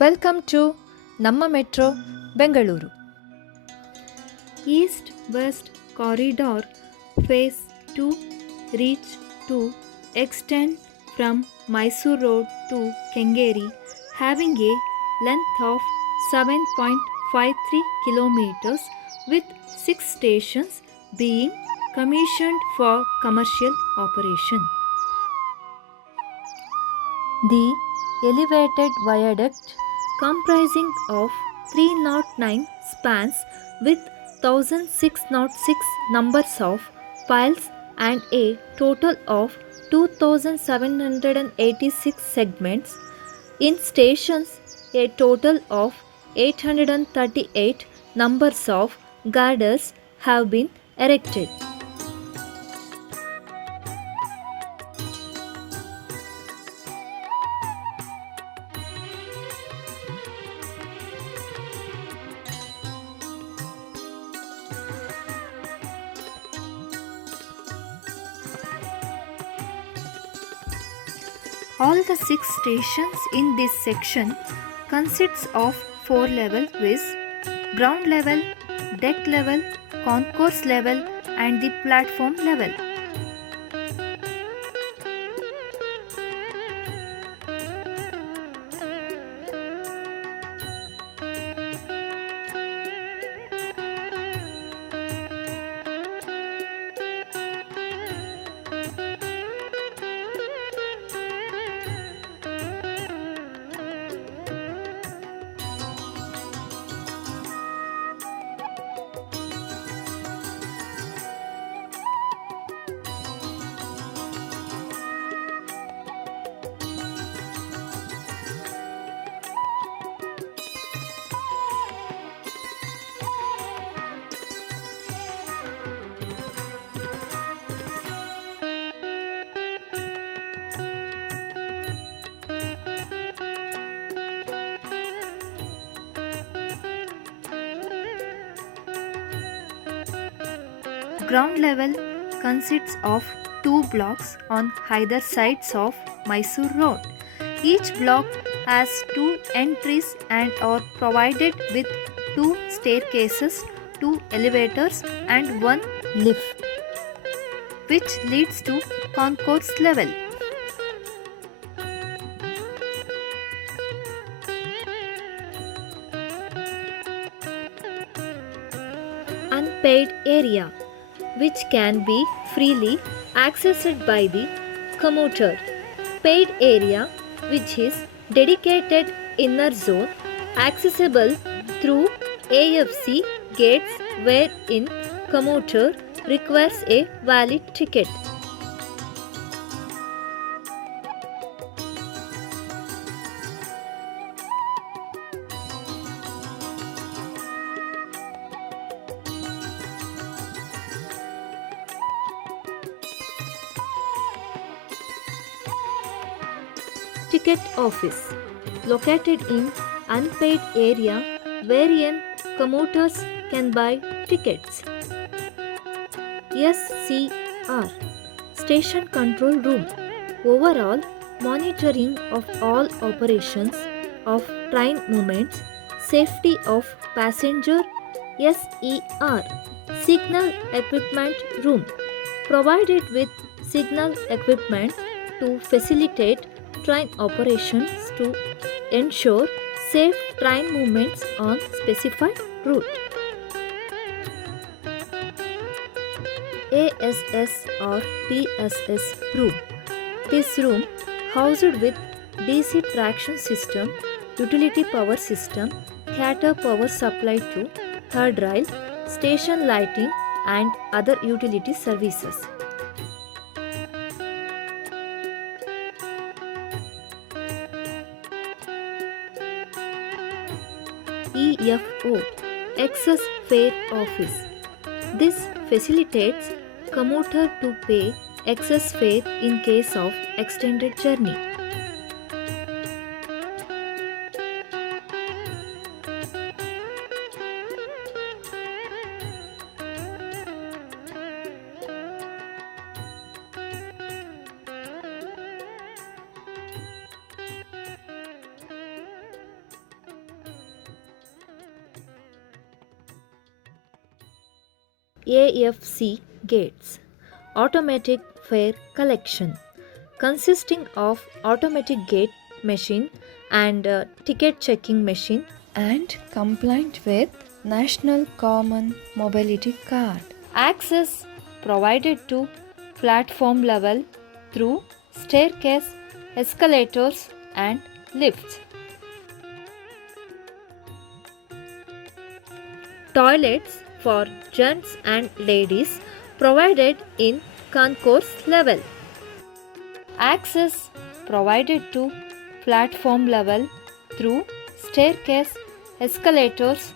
Welcome to Namma Metro, Bengaluru. East-West Corridor Phase 2 Reach 2 extend from Mysore Road to Kengeri, having a length of 7.53 kilometers with 6 stations being commissioned for commercial operation. The elevated viaduct, comprising of 309 spans with 1606 numbers of piles and a total of 2786 segments, in stations a total of 838 numbers of girders have been erected. All the 6 stations in this section consists of 4 levels with ground level, deck level, concourse level and the platform level. Ground level consists of 2 blocks on either sides of Mysore Road. Each block has 2 entries and are provided with 2 staircases, 2 elevators and 1 lift, which leads to concourse level. Unpaid area, which can be freely accessed by the commuter. Paid area, which is dedicated inner zone accessible through AFC gates wherein commuter requires a valid ticket. Ticket office, located in unpaid area wherein commuters can buy tickets. SCR, Station Control Room, overall monitoring of all operations of train movements, safety of passenger. SER, Signal Equipment Room, provided with signal equipment to facilitate train operations to ensure safe train movements on specified route. ASS or TSS room. This room, housed with DC traction system, utility power system, cater power supply to third rail, station lighting and other utility services. EFO, Excess Fare Office. This facilitates commuter to pay excess fare in case of extended journey. AFC gates, automatic fare collection, consisting of automatic gate machine and ticket checking machine and compliant with National Common Mobility Card. Access provided to platform level through staircase, escalators and lifts. Toilets for gents and ladies provided in concourse level. Access provided to platform level through staircase, escalators